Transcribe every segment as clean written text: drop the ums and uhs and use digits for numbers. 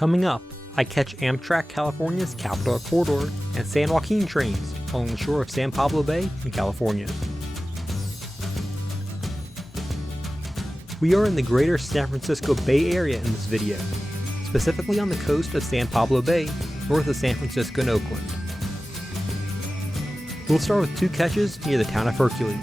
Coming up, I catch Amtrak California's Capital Corridor and San Joaquin trains along the shore of San Pablo Bay in California. We are in the greater San Francisco Bay Area in this video, specifically on the coast of San Pablo Bay, north of San Francisco and Oakland. We'll start with 2 catches near the town of Hercules.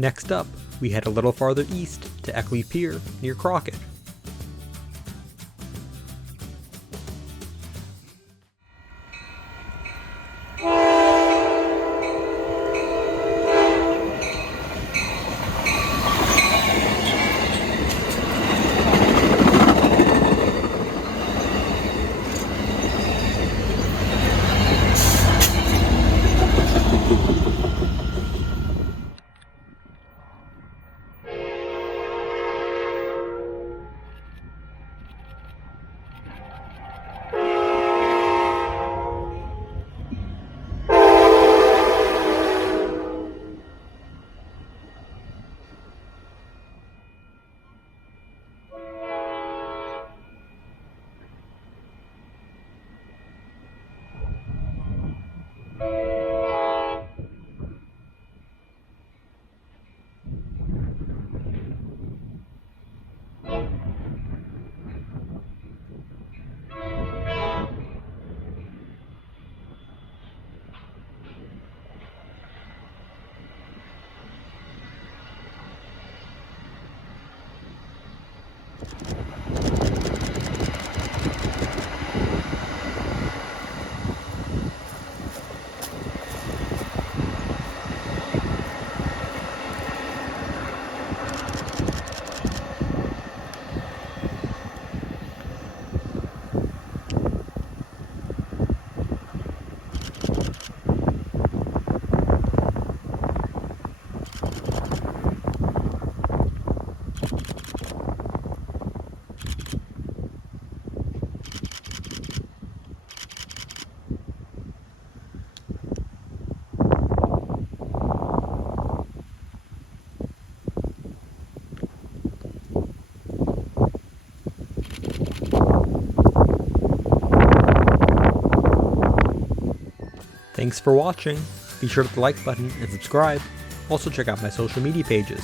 Next up, we head a little farther east to Eckley Pier near Crockett. Thanks for watching. Be sure to hit the like button and subscribe. Also check out my social media pages.